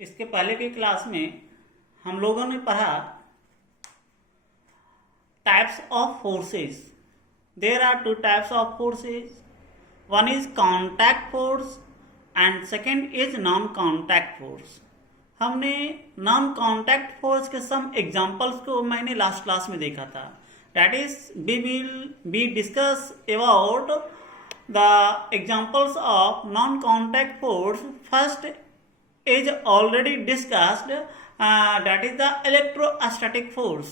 इसके पहले की क्लास में हम लोगों ने पढ़ा types of forces. There are two types of forces, one is contact force and second is non contact force. हमने नॉन कॉन्टैक्ट फोर्स के सम एग्जांपल्स को मैंने लास्ट क्लास में देखा था। That is we will be discuss about the examples of non-contact force. First is already discussed, that is the electrostatic force.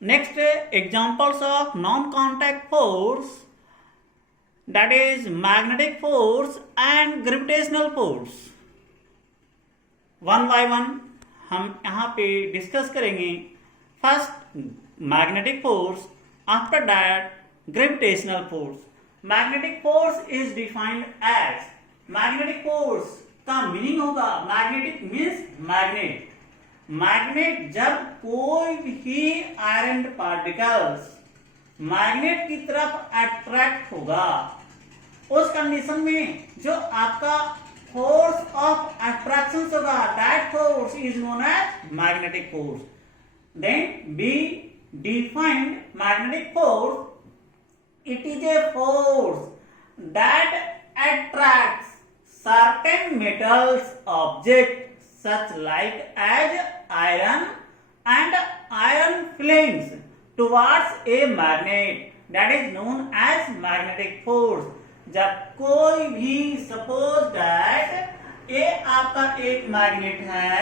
Next, examples of non-contact force, that is magnetic force and gravitational force. One by one हम यहाँ पे discuss करेंगे। First magnetic force, after that gravitational force. Magnetic force is defined as, magnetic force का meaning होगा, magnetic means magnet. Magnet जब कोई भी iron particles magnet की तरफ अट्रैक्ट होगा, उस कंडीशन में जो आपका फोर्स ऑफ अट्रैक्शन होगा, that force is known as magnetic force. Then be defined magnetic force. It is a force that attracts certain metals objects such like as iron and iron filings towards a magnet, that is known as magnetic force. जब कोई भी suppose that ये आपका एक magnet है,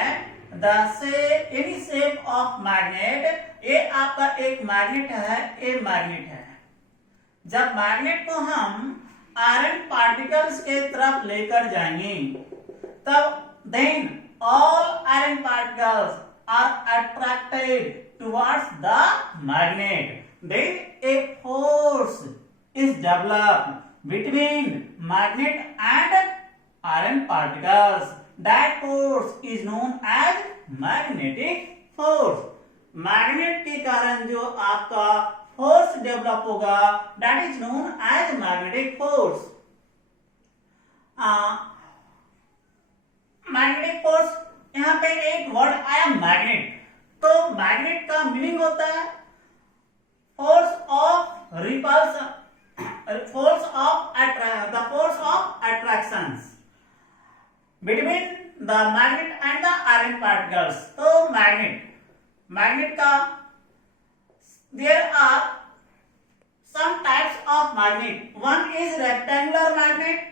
the से any shape of magnet, ये आपका एक मैग्नेट है, ये मैग्नेट है. जब मैग्नेट को हम आयरन पार्टिकल्स के तरफ लेकर जाएंगे, तब then all iron particles are attracted towards the magnet. Then a force is developed between magnet and iron particles. That force is known as magnetic force. Magnet के कारण जो आपका फोर्स डेवलप होगा, that is known as magnetic force. Magnetic force, यहां पे एक word आया magnet. तो मैग्नेट का मीनिंग होता है force of repulsion, force of the force of attraction between the magnet and the iron particles. तो मैग्नेट का there are some types of magnet. One is rectangular magnet,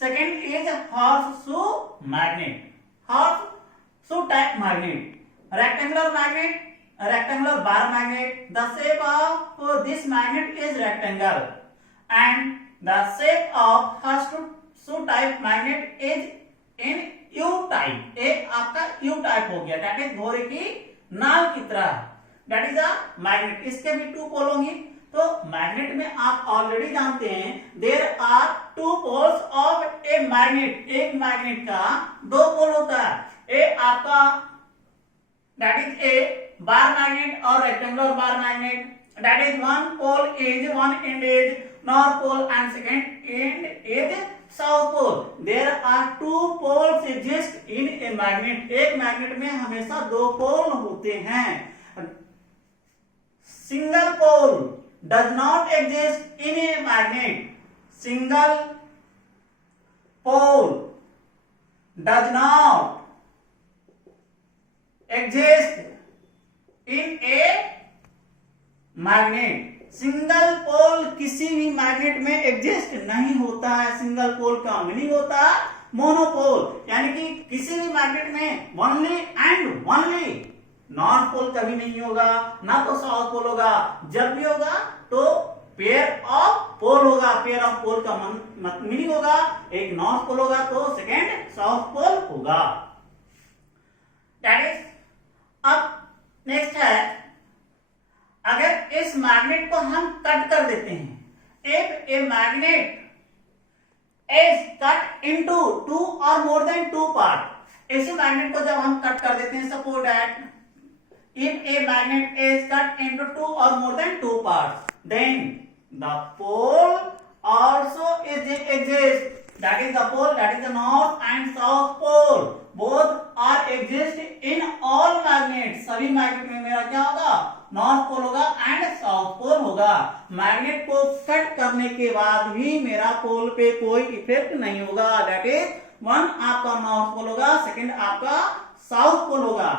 second is horseshoe magnet. Horseshoe type magnet, rectangular magnet, rectangular bar magnet. The shape of this magnet is rectangle and the shape of horseshoe type magnet is in U type. एक आपका U type हो गया, that is घोड़े की नाल की तरह. That is a magnet. इसके भी टू पोल होंगे. तो मैग्नेट में आप ऑलरेडी जानते हैं there are two poles of a magnet. एक मैग्नेट का दो पोल होता है. ए आपका that is a bar magnet और rectangular bar magnet. That is one pole is one end is north pole and second end is south pole. There are two poles exist in a magnet. एक magnet में हमेशा दो पोल होते हैं. Single pole does not exist in a magnet. Single pole does not exist in a magnet. Single pole किसी भी magnet में exist नहीं होता है. सिंगल पोल का मीनिंग होता है मोनोपोल, यानी कि किसी भी मैग्नेट में only and only. North pole कभी नहीं होगा, ना तो साउथ पोल होगा. जब भी होगा तो पेयर ऑफ पोल होगा. पेयर ऑफ पोल का मीनिंग होगा एक नॉर्थ पोल होगा तो सेकेंड साउथ पोल होगा. That is. अब नेक्स्ट है, अगर इस मैग्नेट को हम कट कर देते हैं, if a magnet is cut into two और मोर देन टू पार्ट. इसी मैग्नेट को जब हम कट कर देते हैं, suppose that if a magnet is cut into two or more than two parts, then the pole also is exist that is the pole, that is the north and south pole. Both are exist in all magnets. सभी magnet में मेरा क्या होगा, north pole होगा and south pole होगा. Magnet को cut करने के बाद भी मेरा पोल पे कोई इफेक्ट नहीं होगा. दैट इज वन आपका नॉर्थ पोल होगा, सेकंड आपका साउथ पोल होगा.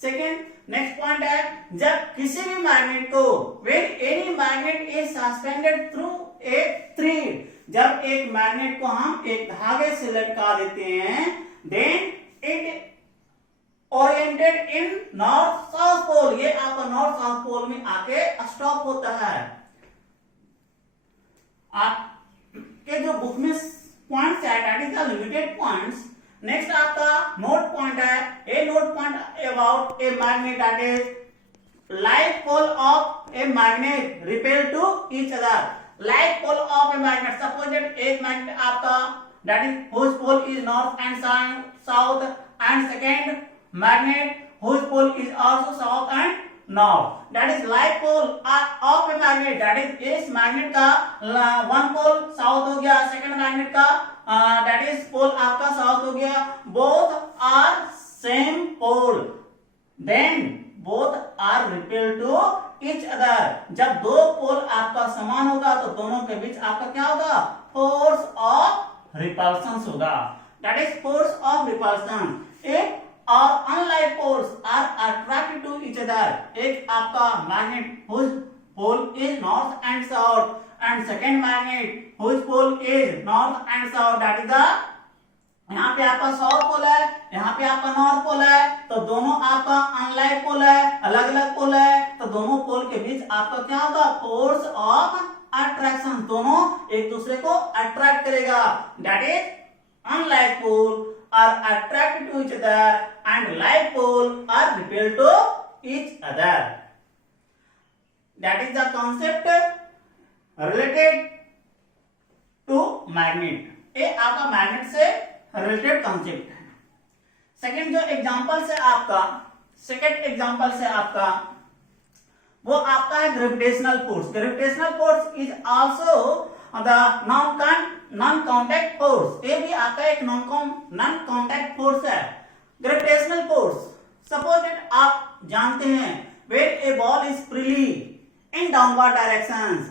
सेकंड नेक्स्ट पॉइंट है, जब किसी भी मैग्नेट को when any magnet is suspended through a thread, जब एक मैग्नेट को हम एक धागे से लटका देते हैं, then it oriented in north south pole, ये आपका नॉर्थ साउथ पोल में आके स्टॉप होता है. आपके जो बुक में पॉइंट्स है that is the limited points. Next आपका नोट पॉइंट है, a note point about a magnet that is like pole of a magnet repel to each other. Like pole of a magnet, suppose that एक magnet आपका that is whose pole is north and south, and second magnet whose pole is also south and north, that is like pole of a magnet, that is इस magnet का one pole south हो गया, second magnet का that is पोल आपका south हो गया. both are same pole, then both are repel to each other. जब दो पोल आपका समान होगा तो दोनों के बीच आपका क्या होगा, फोर्स ऑफ रिपल्शन होगा. That is force of repulsion. एक और unlike poles are attracted to each other. एक आपका magnet whose pole is north and south, and second magnet whose pole is north and south, that is the, यहाँ पे आपका south pole है, यहाँ पे आपका नॉर्थ पोल है, तो दोनों आपका अनलाइक पोल है, अलग अलग पोल है, तो दोनों पोल के बीच आपका क्या होगा, फोर्स ऑफ अट्रैक्शन. दोनों एक दूसरे को अट्रैक्ट करेगा. That is unlike pole are attracted to each other and like pole are repelled to each other. That is the concept related to magnet. ये आपका मैग्नेट से रिलेटेड कॉन्सेप्ट है. Second जो एग्जांपल से आपका, सेकंड एग्जांपल से आपका वो आपका है gravitational force. Gravitational force is also the non contact force. ये भी आपका एक नॉन कॉन्टैक्ट फोर्स है. ग्रेविटेशनल फोर्स, सपोज दैट आप जानते हैं when a ball is freely in downward directions,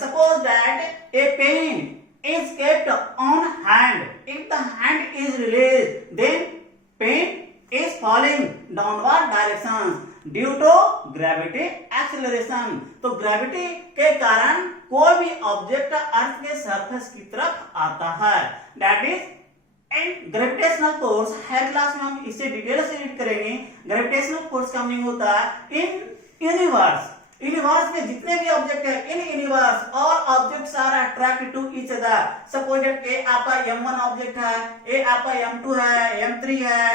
suppose that a pen is kept on hand. If the hand is released, then pen is falling downward directions due to gravity acceleration. तो gravity के कारण कोई भी object अर्थ के surface की तरफ आता है. That is and gravitational force. Her class में हम इसे डिटेल से रीड करेंगे. ग्रेविटेशनल फोर्स का मीनिंग होता है इन यूनिवर्स. यूनिवर्स में जितने भी ऑब्जेक्ट है, in universe all objects are attracted to each other. Suppose that a आपका m1 ऑब्जेक्ट है, ए आपका m2 है, m3 है,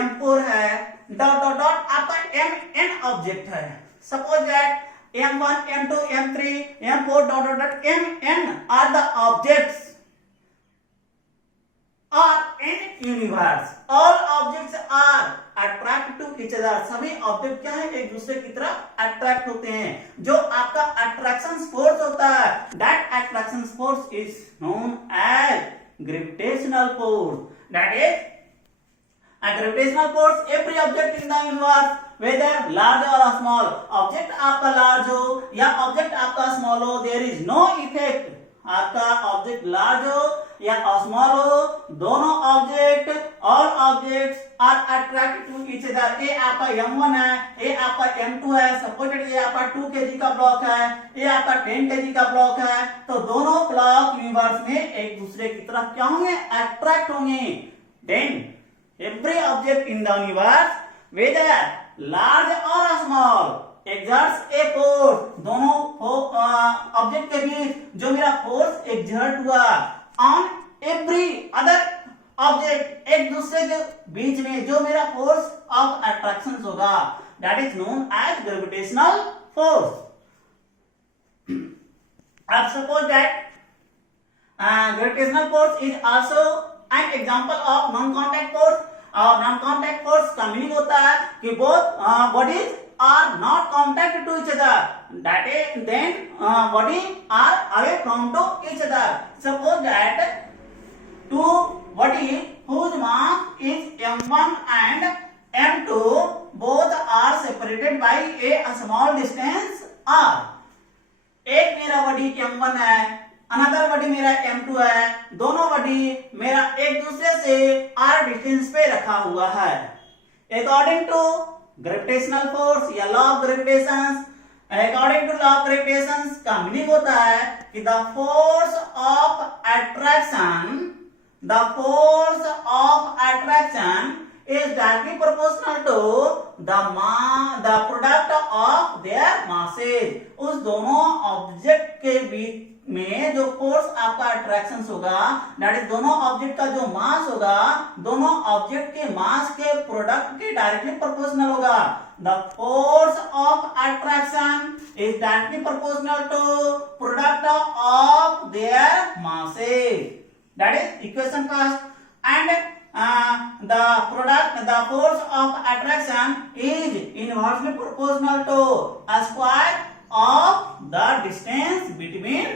m4 है, डॉट डॉट डॉट आपका mn ऑब्जेक्ट है. Suppose that m1 m2 m3 m4 dot dot dot mn are the objects are in universe. All objects are attracted to each other. सभी object क्या है, एक दूसरे की तरफ अट्रैक्ट होते हैं. जो आपका अट्रैक्शन फोर्स होता है, that attraction force is known as gravitational force. That is a gravitational force. Every object in the universe, whether large or small, object आपका large हो या object आपका small हो, there is no effect. आपका object large हो या small हो, दोनों object all objects are attracted to each other. ये आपका m1 है, ये आपका m2 है, सपोज ये आपका 2 kg का ब्लॉक है, ये आपका 10 kg का ब्लॉक है, तो दोनों ब्लॉक यूनिवर्स में एक दूसरे की तरफ क्या होंगे, अट्रैक्ट होंगे. Then every object in the universe whether large or small exerts a force. दोनों ऑब्जेक्ट के बीच जो मेरा फोर्स एक्सर्ट हुआ ऑन एवरी अदर ऑब्जेक्ट, एक दूसरे के बीच में जो मेरा फोर्स ऑफ अट्रैक्शन होगा, that is known as gravitational force. अब suppose that gravitational force is also an example of non contact force. और नॉन कॉन्टैक्ट फोर्स का मीनिंग होता है कि both bodies are not contacted to each other, that is then body are away from to each other. Suppose that two body whose mass is m1 and m2 both are separated by a small distance r. एक मेरा body m1 है, another body मेरा m2 है, दोनों body मेरा एक दूसरे से r डिस्टेंस पे रखा हुआ है. अकॉर्डिंग टू ग्रेविटेशनल फोर्स या law of gravitation, according to law of gravitation का मीनिंग होता है कि the force of attraction, the force of attraction is directly proportional to the product of their masses. उस दोनों ऑब्जेक्ट के बीच में जो फोर्स आपका अट्रैक्शन होगा, दैट इज दोनों ऑब्जेक्ट का जो मास होगा, दोनों ऑब्जेक्ट के मास के प्रोडक्ट के डायरेक्टली प्रोपोर्शनल होगा. The force of attraction is directly proportional to product of their masses. That is equation first. And the force of attraction is inversely proportional to a square of the distance between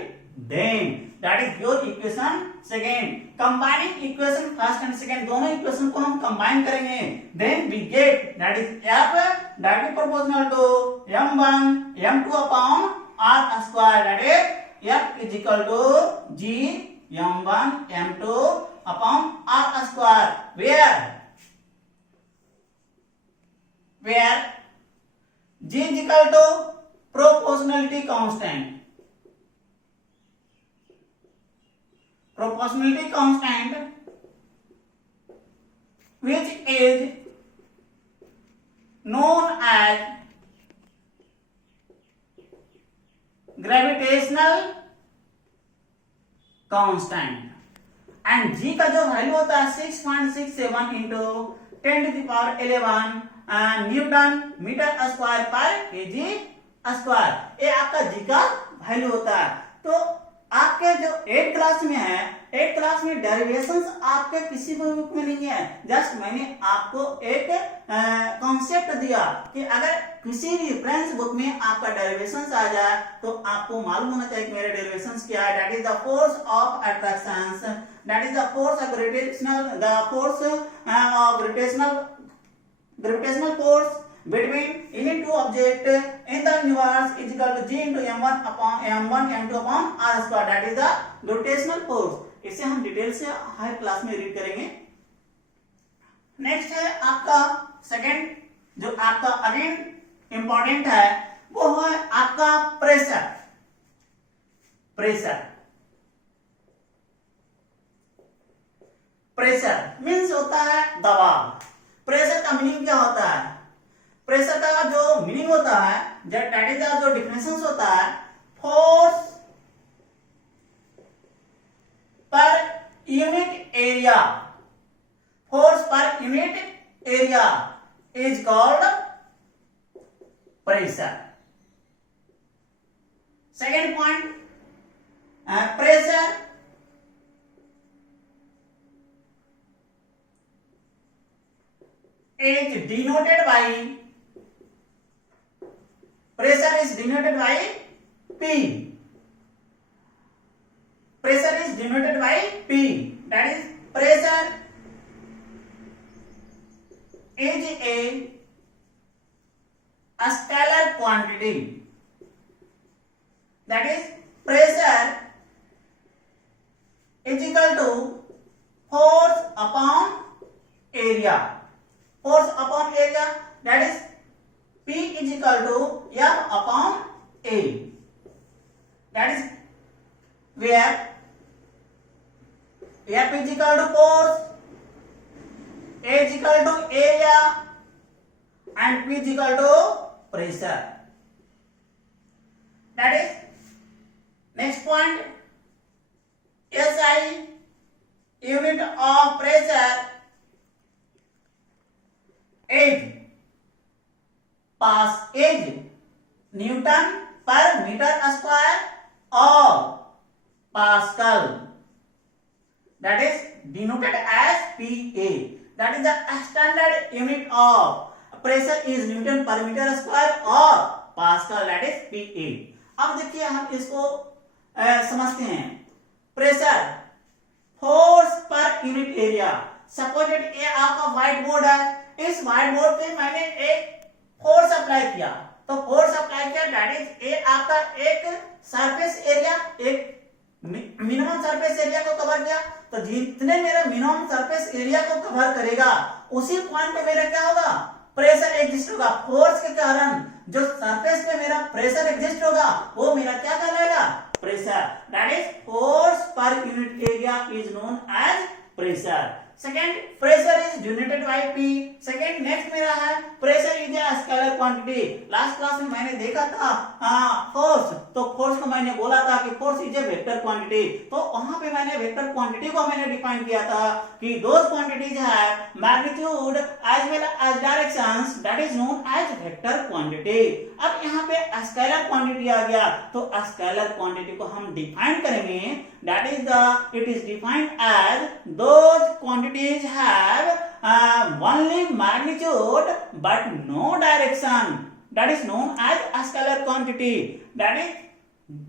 them. That is your equation second. Combining equation first and second, दोनों equation को हम combine करेंगे, then we get that is F directly proportional to m1 m2 upon r square. That is F is equal to G m1 m2 upon r square, where G is equal to proportionality constant. Proportionality constant, which is known as gravitational constant. And G का जो value होता है 6.67 into 10⁻11 newton metre square पर kg square. ये आपका जी का value होता है. तो आपके जो 8th क्लास में है, 8th क्लास में डेरिवेशंस आपके किसी भी बुक में नहीं है. जस्ट मैंने आपको एक कॉन्सेप्ट दिया कि अगर किसी भी रेफरेंस बुक में आपका डेरिवेशंस आ जाए तो आपको मालूम होना चाहिए कि मेरे डेरिवेशंस क्या है. That is the force of attractions, that is the force of gravitational, the force of gravitational force between any two objects in the universe is equal to G into m1 upon m1 m2 upon r square. That is the gravitational force. इसे हम detail से higher class में read करेंगे. Next है आपका second, जो आपका again important है, वो है आपका प्रेशर. प्रेशर प्रेशर मीन्स होता है दबाव. प्रेशर का मीनिंग क्या होता है? प्रेशर का जो मीनिंग होता है, दैट इज जो डिफिनेशन होता है, force per unit area, force per unit area is called pressure. Second point, pressure is denoted by, pressure is denoted by P. Pressure is denoted by P. That is pressure is a scalar quantity. That is pressure is equal to force upon area. Force upon area, that is P is equal to F upon A. That is where F is equal to force, A is equal to area, and P is equal to pressure. That is next point, SI unit of pressure is Newton पर metre square और pascal. That is denoted as PA. That is the standard unit of pressure is Newton per meter square और pascal, that is PA. अब देखिए हम इसको समझते हैं. Pressure force per unit area. Suppose ये आपका व्हाइट बोर्ड है, इस व्हाइट बोर्ड पे मैंने एक फोर्स अप्लाई किया, तो फोर्स अप्लाई किया दैट इज ये आपका एक सरफेस एरिया, एक मिनिमम सरफेस एरिया को कवर किया। तो जितने मेरा मिनिमम सरफेस एरिया को कवर करेगा उसी पॉइंट पे मेरा क्या होगा, प्रेशर एग्जिस्ट होगा। फोर्स के कारण जो सरफेस पे मेरा प्रेशर एग्जिस्ट होगा वो मेरा क्या कहलाएगा, pressure. That is force per unit area is known as pressure. Second, pressure is denoted by P। Second next मेरा है pressure is a scalar quantity. Last class में मैंने देखा था फोर्स, तो फोर्स को मैंने बोला था कि force is a vector quantity. तो वहां पे मैंने वेक्टर क्वांटिटी को मैंने डिफाइन किया था कि दोस क्वांटिटीज है magnitude as well as directions, that is known as vector quantity. अब यहाँ पे स्केलर क्वांटिटी आ गया, तो स्केलर क्वांटिटी को हम डिफाइन करेंगे, that is it is defined as those quantities have only magnitude but no direction, that is known as a scalar quantity। that is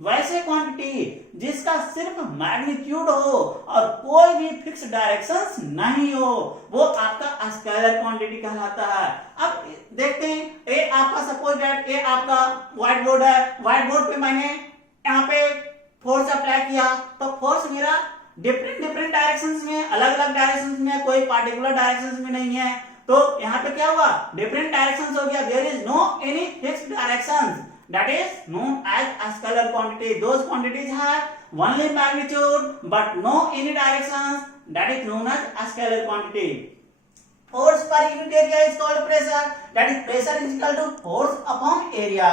वैसे quantity जिसका सिर्फ मैग्नीट्यूड हो और कोई भी फिक्स डायरेक्शंस नहीं हो, वो आपका स्केलर क्वांटिटी कहलाता है। अब देखते हैं, ये आपका सपोज दैट ये आपका व्हाइट बोर्ड है, व्हाइट बोर्ड पे मैंने यहाँ पे फोर्स अप्लाई किया, तो फोर्स मेरा डिफरेंट डिफरेंट डायरेक्शंस में, अलग अलग डायरेक्शंस में, कोई पार्टिकुलर डायरेक्शंस में नहीं है। तो यहाँ पे क्या हुआ, डिफरेंट डायरेक्शंस हो गया, there is no any fixed directions, that is known as a scalar quantity. Those quantities have only magnitude but no any directions, that is known as a scalar quantity. Force per unit area is called pressure, that is pressure is equal to force upon area.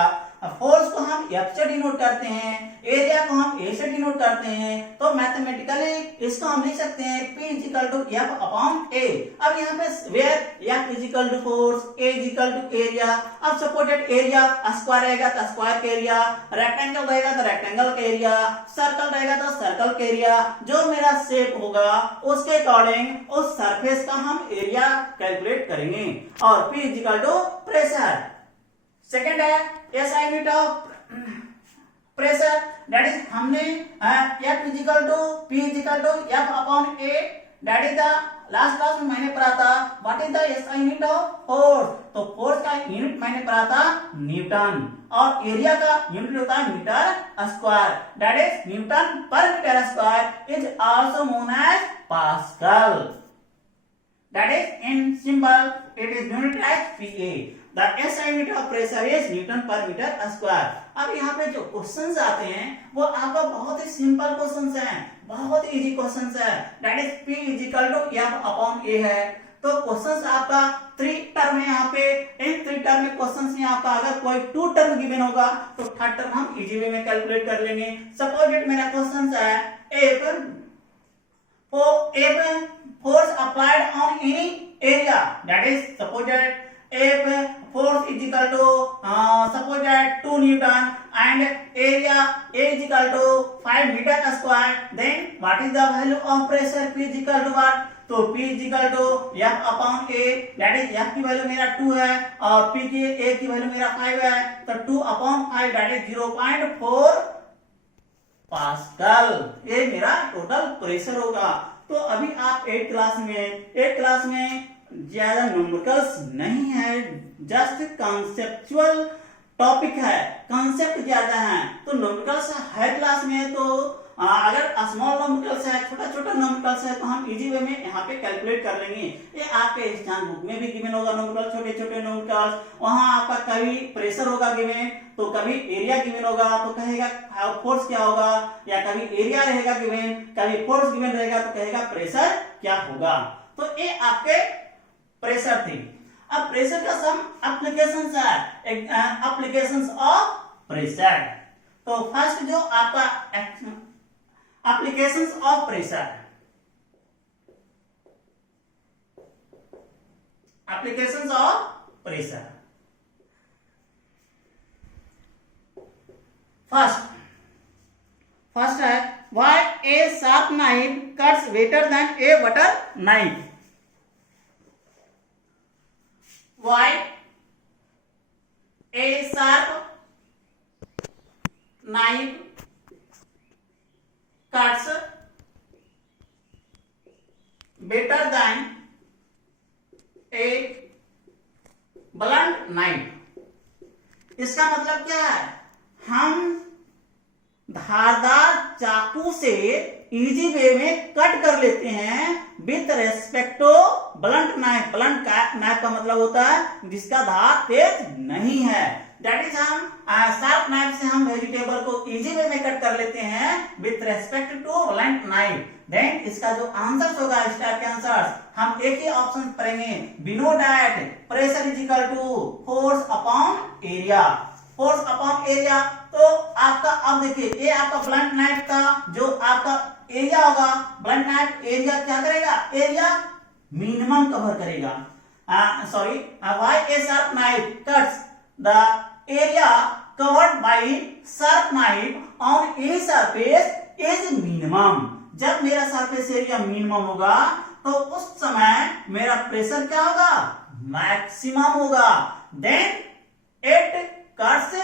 Force को हम F से denote करते हैं, area को हम A से denote करते हैं, तो मैथमेटिकली इसको हम लिख सकते हैं P is equal to F upon A। अब यहाँ पे where F is equal to force, A is equal to area. अब सपोर्टेड एरिया स्क्वायर रहेगा तो स्क्वायर का एरिया, रेक्टेंगल रहेगा तो रेक्टेंगल का एरिया, सर्कल रहेगा तो सर्कल का एरिया, जो मेरा शेप होगा उसके अकॉर्डिंग उस सरफेस का हम एरिया कैलकुलेट करेंगे, और P is equal to pressure. Second है SI unit of pressure, that is हमने F is equal to P is equal to F upon A, that is the last class में मैंने पढ़ा था what is the SI unit of force. तो force का unit मैंने पढ़ा था न्यूटन, और एरिया का यूनिट होता है metre square, that is newton पर metre square is also known as pascal, that is in symbol it is unit as PA। The SI unit of pressure is Newton per meter square। अब यहाँ पे जो questions आते हैं वो आपका बहुत ही सिंपल क्वेश्चंस हैं, बहुत ही इजी क्वेश्चंस है, that is P is equal to F upon A है। तो क्वेश्चंस आपका 3 टर्म है यहाँ पे, इन 3 टर्म में क्वेश्चंस में आपका अगर कोई 2 टर्म गिवन होगा तो थर्ड टर्म हम इजी वे में कैलकुलेट कर लेंगे। सपोज इट मेरा क्वेश्चन है if force applied on any area, that is suppose that if force is equal to suppose that 2 Newton and area A is equal to 5 meter square, then what is the value of pressure P is equal to what? तो P is equal to F upon A, that is F की value मेरा 2 है और P की A की value मेरा 5 है, तो 2 upon 5 that is 0.4 पास्कल, ये मेरा टोटल प्रेशर होगा। तो अभी आप 8 क्लास में ज्यादा न्यूमेरिकल्स नहीं है, जस्ट कॉन्सेप्चुअल टॉपिक है, कॉन्सेप्ट ज्यादा है। तो न्यूमेरिकल्स है क्लास में, तो अगर स्मॉल न्यूमेरिकल्स है, छोटा छोटा न्यूमेरिकल्स है, तो हम इजी वे में यहाँ पे कैलकुलेट कर लेंगे। ये आपके एग्जाम बुक में भी गिवन होगा न्यूमेरिकल, छोटे छोटे न्यूमेरिकल्स, वहां आपका कभी प्रेशर होगा गिवन, तो कभी एरिया गिवन होगा तो कहेगा फोर्स क्या होगा, या कभी एरिया रहेगा गिवन, कभी फोर्स गिवन रहेगा तो कहेगा प्रेशर क्या होगा। तो ये आपके प्रेशर थी। अब प्रेशर का सम एप्लीकेशंस है, एप्लीकेशंस ऑफ प्रेशर। तो फर्स्ट जो आपका applications of pressure, applications of pressure. First है why a sharp knife cuts better than a butter knife. Why a sharp knife cuts better than a blunt knife. इसका मतलब क्या है, हम धारदार चाकू से इजी वे में कट कर लेते हैं with respect to blunt knife. Blunt knife का मतलब होता है जिसका धार तेज नहीं है। दैट इज हम शार्प नाइफ से हम वेजिटेबल को इजी वे में कट कर लेते हैं with respect to blunt knife. Then इसका जो आंसर होगा, इस टाइप के आंसर हम एक ही ऑप्शन पढ़ेंगे, बिनो that pressure is equal to force upon area. Force upon area, तो आपका अब देखिए ये आपका ब्लंट नाइफ का जो आपका एरिया होगा, ब्लंट नाइफ एरिया क्या करेगा, एरिया मिनिमम कवर करेगा। Sorry, why a sharp knife cuts the area covered bye sharp knife on any surface is minimum. जब मेरा सरफेस एरिया मिनिमम होगा तो उस समय मेरा प्रेशर क्या होगा, मैक्सिमम होगा। देन इट कट्स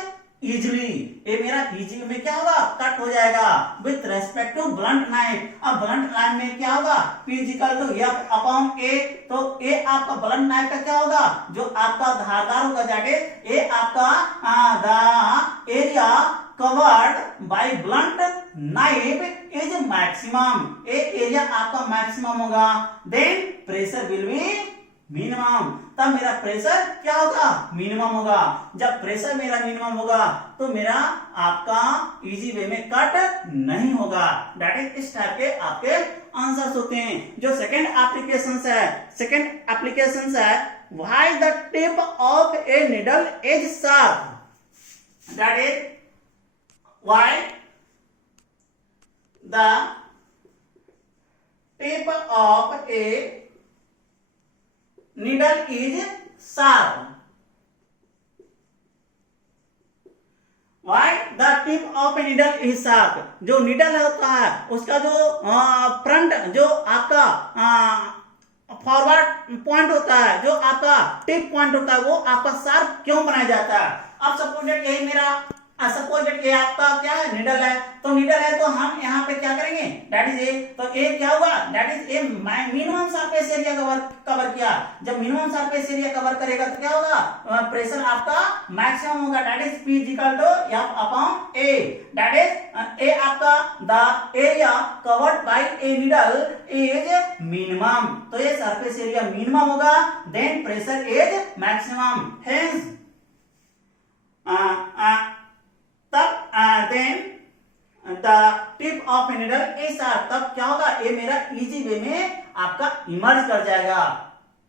इजिली, ये मेरा इजी में क्या होगा, कट हो जाएगा with respect to blunt knife. अब ब्लंट नाइफ में क्या होगा, P equal to F upon A, तो ये आपका ब्लंट नाइफ का क्या होगा, जो आपका धारदार होगा, जाके ये आपका the area covered by blunt knife is maximum, ये एरिया आपका मैक्सिमम होगा। Then pressure will be minimum, तब मेरा प्रेशर क्या होगा, मिनिमम होगा। जब प्रेशर मेरा मिनिमम होगा तो मेरा आपका इजी वे में कट नहीं होगा। दैट इज इस टाइप के आपके आंसर्स होते हैं। जो सेकंड एप्लीकेशंस है, सेकंड एप्लीकेशंस है, why the tip of a needle is sharp. That is why the tip of A needle is sharp. Why the tip of a needle is sharp? जो needle होता है उसका जो front जो आपका forward point होता है, जो आपका टिप पॉइंट होता है, वो आपका शार्प क्यों बनाया जाता है। अब सपोज दैट यही मेरा सपोज दैट ये आपका क्या है, निडल है, तो निडल है तो हम यहाँ पे क्या करेंगे, दैट इज ए, तो ए क्या हुआ, that is A minimum surface area cover किया। जब मिनिमम सरफेस एरिया कवर करेगा तो क्या होगा, प्रेशर आपका मैक्सिमम होगा। That is P equal to F upon A। That is a आपका the area covered by a needle is minimum, तो ये सरफेस एरिया मिनिमम होगा। Then pressure is maximum, hence तब then the tip of a needle is sharp, तब क्या होगा, ये मेरा इजी वे में आपका इमर्ज कर जाएगा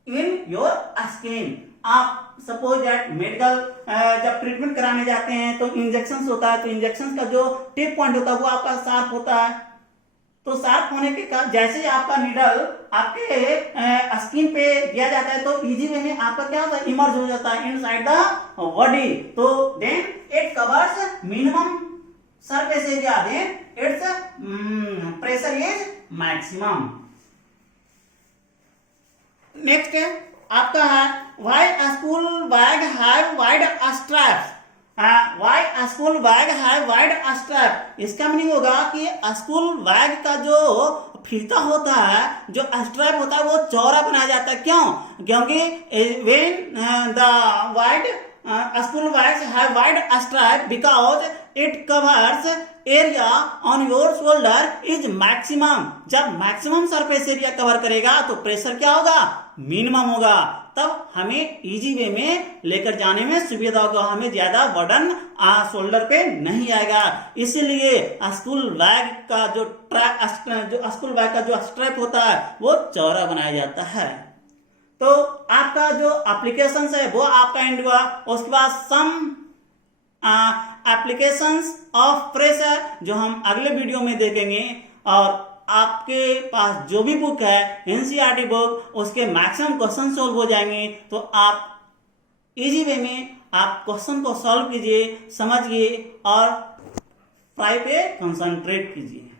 इन योर स्किन। आप सपोज दैट मेडिकल जब ट्रीटमेंट कराने जाते हैं तो इंजेक्शन होता है, तो इंजेक्शन का जो टिप पॉइंट होता है वो आपका शार्प होता है। तो शार्प होने के कारण जैसे ही आपका निडल आपके स्किन पे दिया जाता है तो इजी वे में आपका क्या होता है, इमर्ज हो जाता है इनसाइड द बॉडी। तो then it covers minimum surface area, then it's pressure is maximum. Next आपका है why a school bag have wide straps. Why a school bag have wide strap, इसका मीनिंग होगा कि school bag का जो फीता होता है, जो स्ट्रैप होता है, वो चौड़ा बनाया जाता है। क्यों, क्योंकि when the wide school bags have wide strap because it covers area on your shoulder is maximum. जब मैक्सिमम सरफेस एरिया कवर करेगा तो प्रेशर क्या होगा, मिनिमम होगा, तब हमें इजी वे में लेकर जाने में सुविधा होगा, हमें ज्यादा बर्डन शोल्डर पे नहीं आएगा। इसीलिए स्कूल बैग का जो स्कूल बैग का जो स्ट्रैप होता है वो चौड़ा बनाया जाता है। तो आपका जो एप्लीकेशन है वो आपका एंड हुआ। उसके बाद सम एप्लीकेशंस ऑफ प्रेशर जो हम अगले वीडियो में देखेंगे। और आपके पास जो भी बुक है एनसीईआरटी बुक, उसके मैक्सिमम क्वेश्चन सोल्व हो जाएंगे। तो आप इजी वे में आप क्वेश्चन को सॉल्व कीजिए, समझिए और पढ़ाई पे कंसंट्रेट कीजिए।